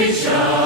we shall.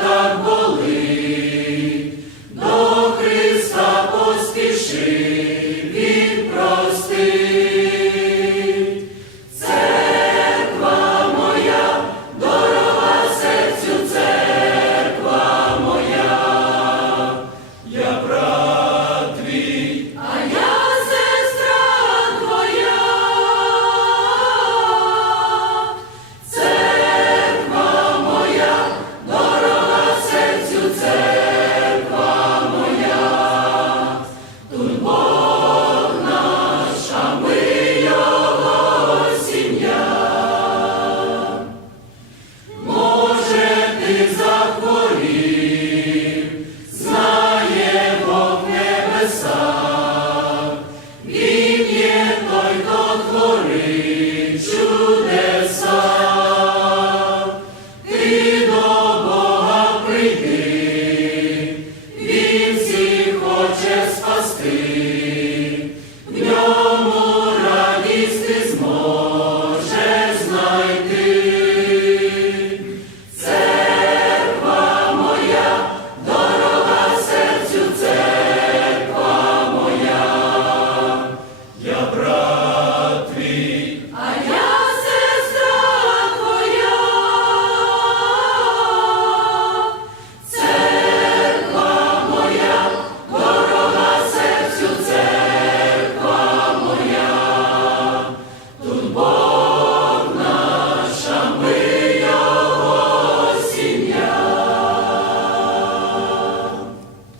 Adam. чудеса, ти до Бога прийди.